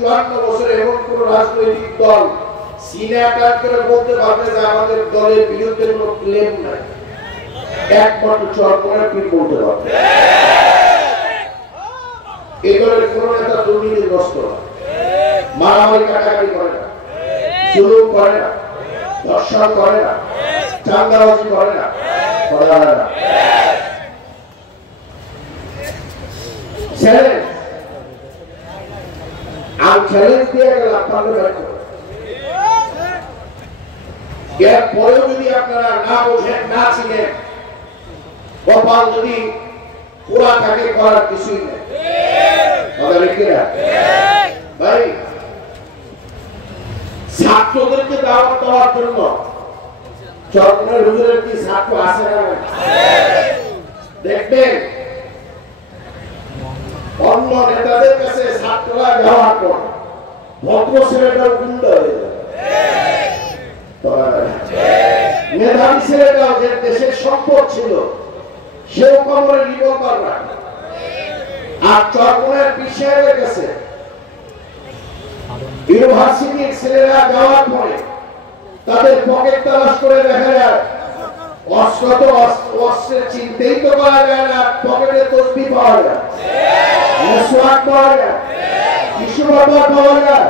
54 বছরে এমন কোন রাজনৈতিক দল সিনেটার করে বলতে পারবে যে আমাদের দলের বিরুদ্ধে কোনো ক্লেম নাই, একমাত্র চরমনায় পীর বলতে পারবে। এই দলের কোন নেতা দুর্নীতিগ্রস্ত না, মারামারি কাটাকাটি করে না, জুলুম করে না, দর্শন করে না, চাঁদাবাজি করে না, করে না। চ্যালেঞ্জ আর চ্যালেঞ্জ দিয়ে গেল আপনাদের বাইরে। এর পরেও যদি আপনারা না বোঝেন, না চিনেন, কপাল যদি পুরা থাকে, করার কিছুই নেই। ভাই, ছাত্রদেরকে দাওয়াত দেওয়ার জন্য চরমনায় হুজুরের কি ছাত্র আছে না? দেখবেন অন্য নেতাদের কাছে ছাত্ররা যাওয়ার পর ভদ্র ছেলেটাও গুন্ডা হয়ে যাবে, মেধাবী ছেলেটাও যে দেশের সম্পদ ছিল সেও কমরে রিভলভার রাখে। আর চরমনায় পিছিয়ে গেছে ইউনিভার্সিটির ছেলেরা যাওয়ার পরে তাদের পকেট তালাশ করে দেখা যায় অস্ত্রের চিনতেই তো পাওয়া যায় না, পকেটে তসবি পাওয়া যায়, মেসওয়াক পাওয়া যায়, টিস্যু পেপার পাওয়া যায়।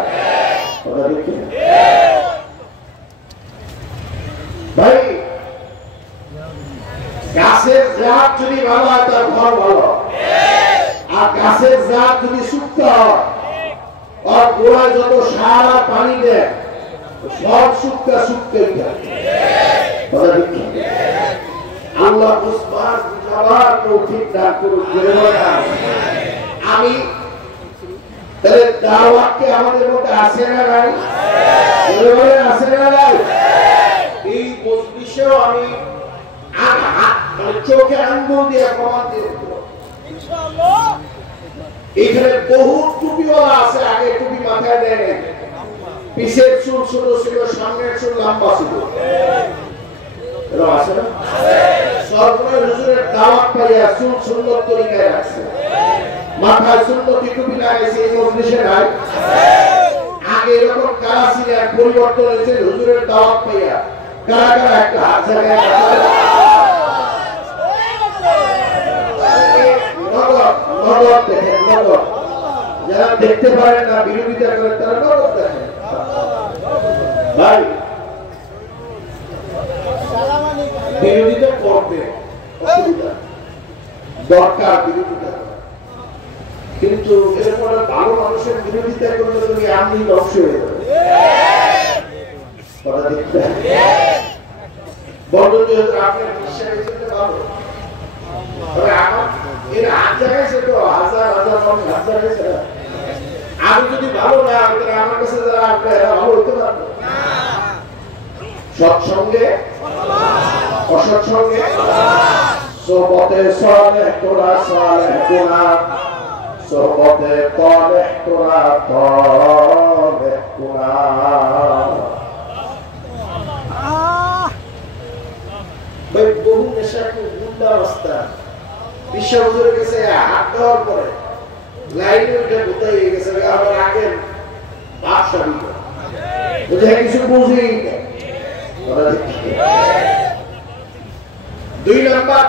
ভাই, গাছের জাত যদি ভালো হয় তার ঘর ভালো, আর গাছের জাত যদি শুকতে হয় আর গোড়ায় যত সার আর পানি দেয় সব শুকতে শুকতে আল্লাহ আমি তাহলে দাওয়াতকে আমাদের মধ্যে আসে না নাই? আসে না নাই? এই বিষয়েও আমি চোখে আঙ্গুল দিয়ে প্রমাণ দিয়ে এখানে বহু টুপিওয়ালা আছে, আগে টুপি মাথায় দেয় নাই, পিছের চুল ছোট ছিল, সামনের চুল লম্বা ছিল। চরমনায় হুজুরের দাওয়াত পাইয়া চুল সুন্দর তরিকায় রাখছে, মাথায় সুন্নতি টুপি লাগাইছে, এই মজলিসে নাই। আগে এরকম কারা ছিলেন, পরিবর্তন হয়েছে হুজুরের দাওয়াত পাইয়া। কারা কারা একটা হাত জায়গায় যারা দেখতে পারেন না, বিরোধিতা করে, তারা নগদ দেখেন। ভাই, বিরোধিতা করবে, অসুবিধা দরকার বিরোধিতা, কিন্তু এরপরে ভালো মানুষের বিরোধিতা করলে তুমি আমি ধ্বংস হয়ে যাবে। বর্জন আপনার বিশ্বাস ভালো, তবে আমার এর হাত জায়গায় তো হাজার হাজার মানুষ হাত জায়গায়। আমি যদি ভালো না তাহলে আমার কাছে যারা আসবে এরা ভালো হতে পারবে? সৎসঙ্গে অসৎসঙ্গে সোহবতে সালেহ তোরা সালেহ গুনা, সোহবতে তালেহ তোরা তালেহ গুনা। ভাই, বহু নেশা গুন্ডা অবস্থা বিশ্ব হুজুরের কাছে হাত দেওয়ার পরে লাইনে উঠে কোথায় গেছে, আমার আগের বাপ সাবি বুঝে কিছু বুঝেই না। 2 নম্বর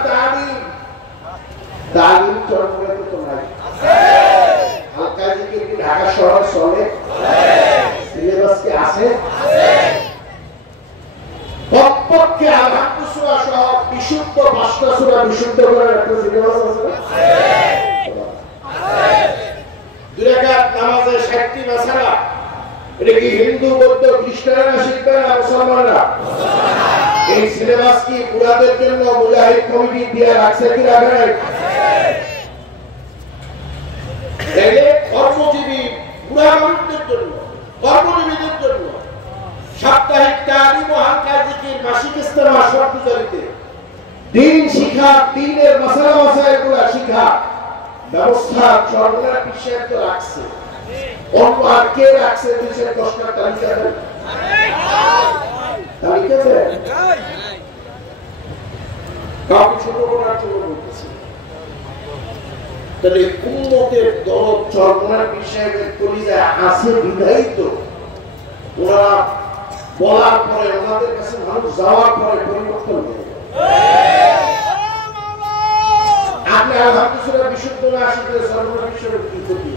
তালিম চরমনায় তো নাই। হালকা জিকির কি ঢাকা শহর চলে? সিলেবাস কি আছে? কমপক্ষে আল-হামদ সূরা সহ বিশুদ্ধ 5টা সূরা বিশুদ্ধ করে একটা সিলেবাস আছে। 2 রাকাত নামাজে 60টি মাসালা, এটা কি হিন্দু, বৌদ্ধ, খ্রিস্টানরা শিখবে না মুসলমানরা? এই সিলেবাস কি পুরাদের জন্য মুজাহিদ কমিটি দিয়ে রাখছে কি রাখে নাই? কর্মজীবী বুড়া মানুষদের জন্য, কর্মজীবীদের জন্য সাপ্তাহিক তালিম ও হালকা জিকির, মাসিক ইজতেমা, সর্বজরিতে দিন শিক্ষা, দিনের মাসালা মাসাইলগুলো শিক্ষা ব্যবস্থা চরমনায় পিছিয়ে তো রাখছে। অন্য আর কে রাখছে? 210টা তালিকা দেন, তালিকা দেন। কাউকে ছোট করার জন্য বলতেছি। তাহলে উম্মতের দরদ চরমনার বিষয়ের কলিজায় আছে বিধায়ী তো ওনারা বলার পরে ওনাদের কাছে মানুষ যাওয়ার পরে পরিবর্তন হয়ে যায়। আপনি আলহামদুলিল্লাহ বিশুদ্ধ না আসলে চরমনার বিষয়ের কি ক্ষতি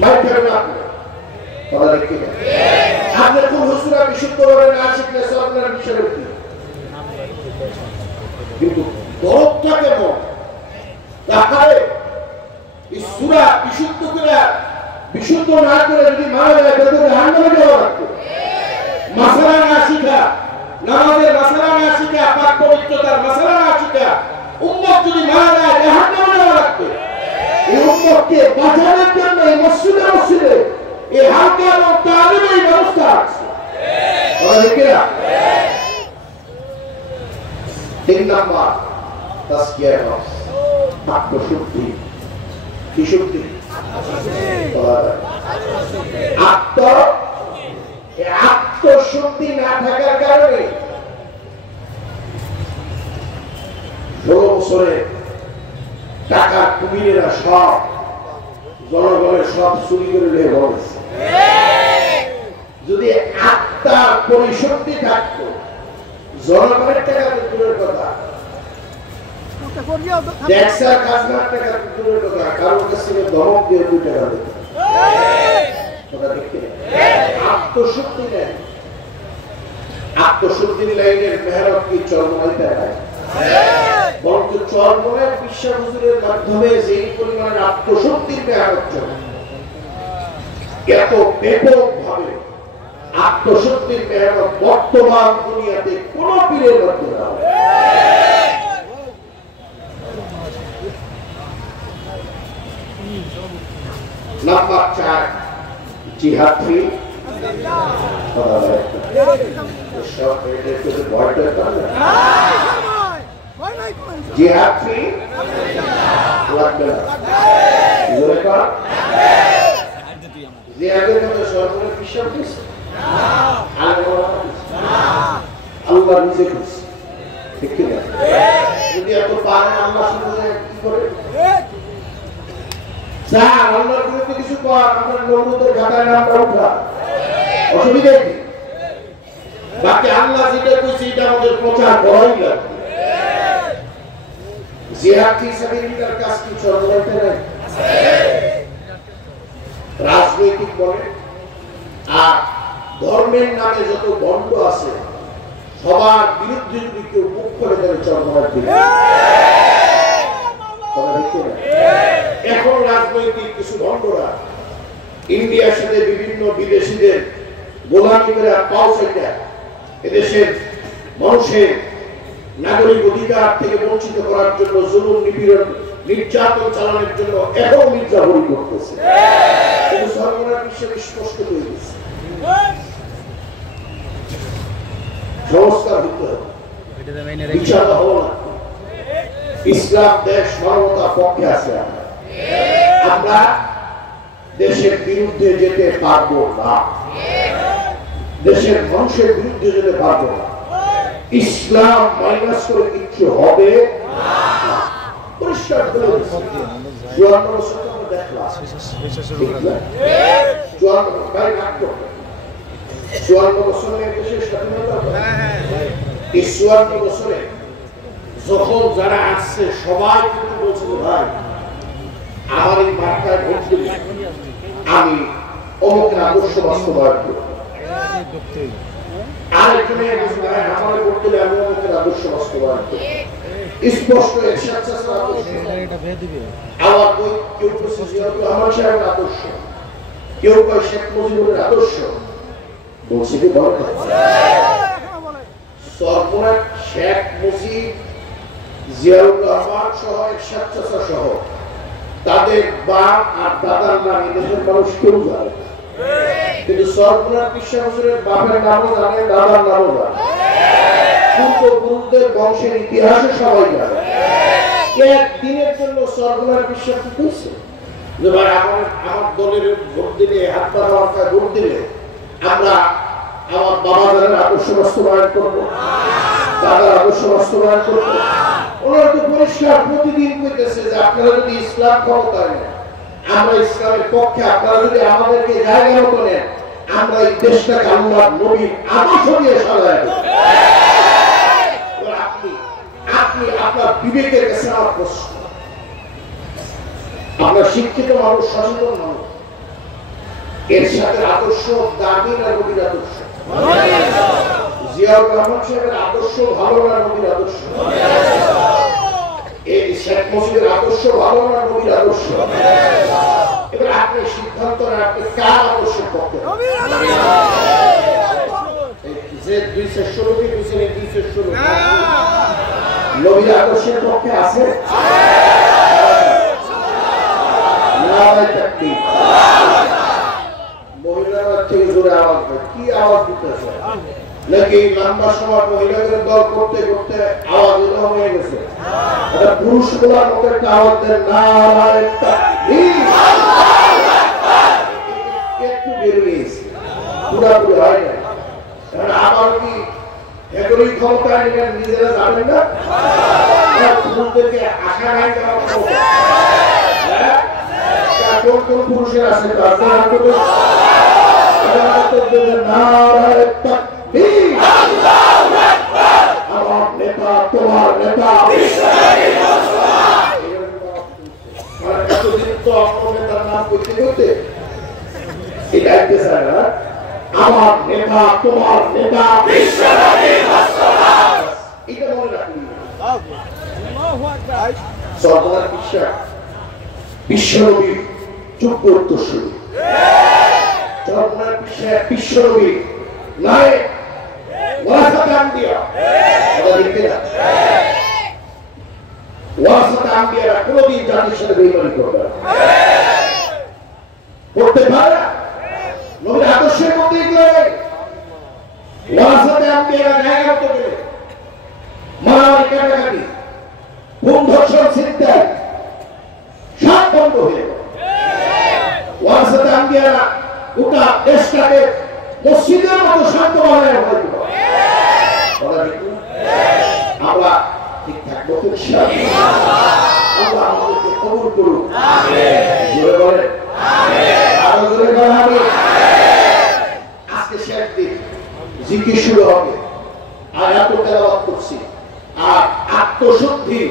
মাইক ফেলেন আপনি কথা দেখি না আপনি কোন হুজুরা বিশুদ্ধ ভাবে না শিখলে চরমনার বিষয়ের কি কিন্তু দরদটা কেমন তাহলে এই সূরা বিশুদ্ধ করে বিশুদ্ধ না করে যদি মারা যায় তাহলে জাহান্নামে যাওয়া লাগবে। মাসালা না শিখা নামাজের মাসালা না শিখা পাক পবিত্রতার মাসালা না শিখা উম্মত যদি মারা যায় জাহান্নামে যাওয়া লাগবে। এই উম্মতকে বাঁচানোর জন্য এই মসজিদে এই হালকা এবং তালিমের ব্যবস্থা আছে। তিন নাম্বার তাসকিয়া নফস আত্মশুদ্ধি কি শুদ্ধি আত্মশুদ্ধি না থাকার কারণে 16 বছরে টাকা কুমিরেরা সব জনগণের সব চুরি করে নিয়ে বলেছে। যদি আত্মার পরিশুদ্ধি থাকতো জনগণের টাকা দূরের কথা আত্মশুদ্ধির লাইনের মেহনত কি চরমনাইতে নাই বরঞ্চ চরমনের বিশ্বাস হুজুরের মাধ্যমে যে পরিমাণের আত্মশুদ্ধির মেহনত চলে এত ব্যাপক ভাবে আত্মশুদ্ধির মেহনত বর্তমান দুনিয়াতে কোন পীরের মধ্যে না। নাম্বার 4 জিহাদ ফ্রি জিহাদ ফ্রি জিহাদের মধ্যে সরকারের বিশ্বাস দিচ্ছে আল্লাহ নিজে করছে ঠিক না যদি এত পারে আল্লাহ শুনে কি করে স্যার আল্লাহর বিরুদ্ধে কিছু কর আমরা নমরুদের ঘাটায় নাম উঠা অসুবিধা কি বাকি আল্লাহ যেটা কইছে এটা আমাদের প্রচার করাই লাগবে। জিহাদ ফি সাবিলিল্লাহর কাজ কি চলতে নাই রাজনৈতিক বলে আর ধর্মের নামে যত বন্ধ আছে সবার বিরুদ্ধে যদি কেউ মুখ করে দেবে চরমার দিকে এখন রাজনৈতিক কিছু বন্ধরা ইন্ডিয়ার সাথে বিভিন্ন বিদেশিদের গোলামি করে পাওয়া এদেশের মানুষের নাগরিক অধিকার থেকে বঞ্চিত করার জন্য জুলুম নিপীড়ন নির্যাতন চালানোর জন্য এখন নির্যাতন করতেছে কিন্তু সরকারের বিষয়ে স্পষ্ট হয়ে গেছে সংস্কার হতে হবে বিচার হওয়া লাগবে। ইসলাম দেশ মানবতার পক্ষে আছে আমরা দেশের বিরুদ্ধে যেতে পারবো না দেশের মানুষের বিরুদ্ধে যেতে পারবো না ইসলাম মাইনাস করে কিছু হবে না পরিষ্কার করে 54 বছর আমরা দেখলাম 54 বছরের দেশের স্বাধীনতা এই 54 বছরে যখন যারা আসছে সবাই কিন্তু বলছিল ভাই আমার এই মার্কায় ভোট দিলে আমি অমুকের আদর্শ বাস্তবায়ন করব আরেকজনে আমার ভোট দিলে আমি অমুকের আদর্শ বাস্তবায়ন করব স্পষ্ট আমার কেউ আমার সাহেবের আদর্শ কেউ কয় শেখ মুজিবুরের আদর্শ বলছি কি বলে সরকার শেখ মুজিব জিয়াউর রহমান সহ স্বেচ্ছাসেবক সহ তাদের বাপ আর দাদার নাম দেশের মানুষ কেউ জানে কিন্তু সরকার বিশ্বাসের বাপের নামও জানে দাদার নামও জানে পূর্বপুরুষদের বংশের ইতিহাসে সবাই জানে একদিনের জন্য সরকার বিশ্বাস করছে যে ভাই আমার দলের ভোট দিলে হাত পা মার্কায় ভোট দিলে আমরা আমার বাবা দাদার আদর্শ বাস্তবায়ন করবো দাদার আদর্শ বাস্তবায়ন করবো ওনারা তো পরিষ্কার প্রতিদিন কইতেছে যে আপনারা যদি ইসলাম ক্ষমতায় নেন, আমরা ইসলামের পক্ষে, আপনারা যদি আমাদেরকে জায়গা মতো নেন, আমরা এই দেশটাকে আল্লাহর নবীর আদর্শ দিয়ে সাজায় দেব। আপনি আপনার বিবেকের কাছে আমার প্রশ্ন, আমরা শিক্ষিত মানুষ, সচেতন মানুষ, এর সাথে আদর্শ দাবি না নবীর আদর্শ? জিয়াউর রহমান সাহেবের আদর্শ ভালো না নবীর আদর্শ? এই শেখ মুজিবের আদর্শ ভালো না নবীর আদর্শ? এবার আপনি সিদ্ধান্ত নেন, আপনি কার আদর্শের পক্ষে? যে 216 কি 216 নবীর আদর্শের পক্ষে আছে? মহিলারা থেকে জোরে আওয়াজ দেয়, কি আওয়াজ দিতেছে? নাকি লম্বা সময় মহিলাদের দল করতে করতে আওয়াজ এরকম হয়ে গেছে? এটা পুরুষ গুলার মতো একটা আওয়াজ দেন, নারায়ে তাকবীর, একটু বেরিয়েছে, পুরাপুরি হয় না। আবার কি এগুলোই ক্ষমতায় নিলেন, নিজেরা জানেন না? পুরুষদেরকে আশা নাই যাওয়া ক্ষমতা কোন কোন পুরুষের আছে? নারায়ে তাকবীর, আল্লাহু আকবার, আমার নেতা তোমার নেতা, এতদিন তো আপনার নেতার নাম করতে করতে এটা একটা চায় না, আমার নেতা তোমার নেতা, এটা মনে রাখুন। সর্বদার বিশ্বাস বিশ্বনবীর যোগ্য উত্তরসূরি, সর্বদার বিশ্বাস বিশ্বনবী নয় ওয়ারাসাতে আম্বিয়া। কথা দেখতে না, ওয়ারাসাতে আম্বিয়ারা কোনদিন জাতির সাথে বেইমানি করবে না, করতে পারে না। নবীর আদর্শের মধ্যে এগুলো ওয়ারাসাতে আম্বিয়ারা জায়গা মতো গেলে মারামারি, কাটাকাটি, খুন, ধর্ষণ, ছিনতাই সব বন্ধ হয়ে গেল। ওয়ারাসাতে আম্বিয়ারা গোটা দেশটাকে মসজিদের মতো শান্ত বানায় হয়ে গেল। আমরা ঠিক থাকবো তো? আল্লাহ আমাদেরকে কবুল করুন, জোরে বলেন আরো জোরে বলেন আমিন। আজকে শেষ দিন, জিকির শুরু হবে, আয়াত তেলাওয়াত করছি, আর আত্মশুদ্ধি,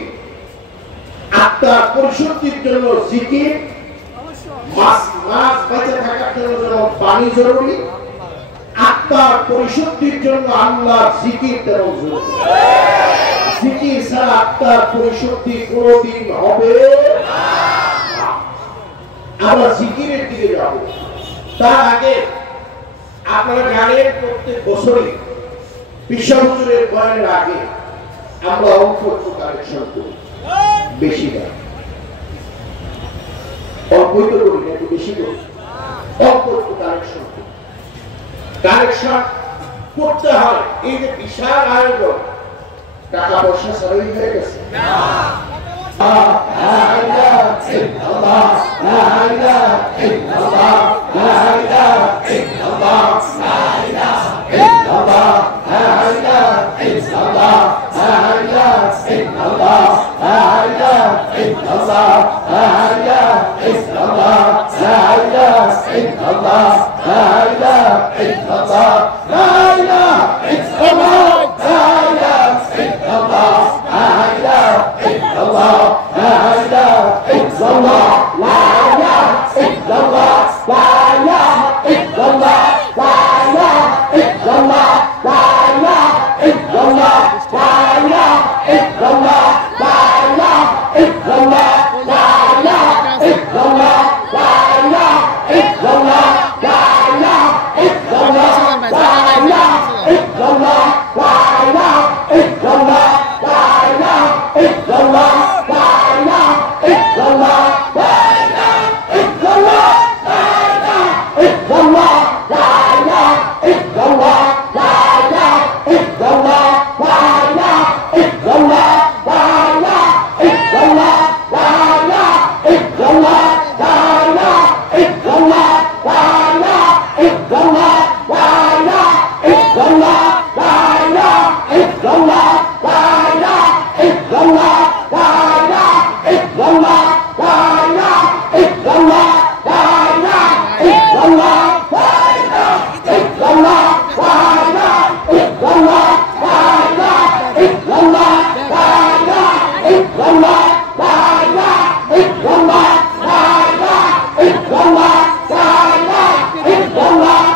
আত্মার পরিশুদ্ধির জন্য জিকির, মাছ বেঁচে থাকার জন্য যেমন পানি জরুরি, আত্মার পরিশুদ্ধির জন্য আল্লাহর জিকির তেমন জরুরি। জিকির ছাড়া আত্মার পরিশুদ্ধি কোনদিন হবে না। আমরা জিকিরের দিকে যাব, তার আগে আপনারা জানেন প্রত্যেক বছরই বিশ্ব হুজুরের বয়ানের আগে আমরা অল্প একটু কালেকশন করি, বেশি না, অল্পই তো করি না, একটু বেশি করি, অল্প একটু কালেকশন করি। কালেকশন করতে হয়, এই যে বিশাল আয়োজন, টাকা পয়সা সবই হয়ে গেছে না। Allah Allah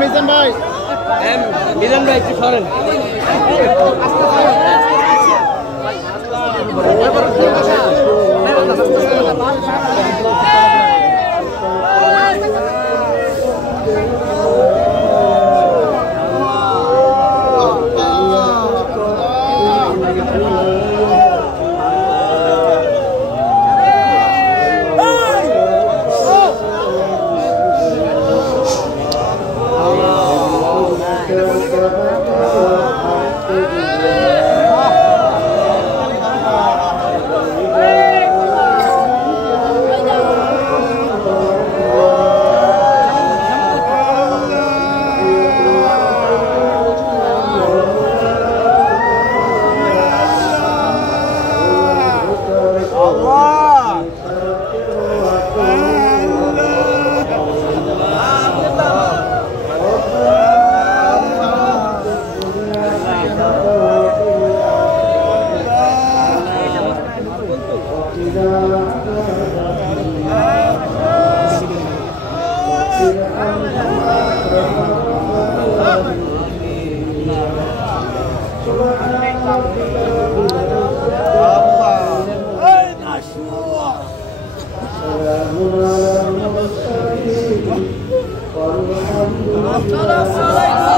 মিজান ভাই একটু সরেন। Assalamualaikum.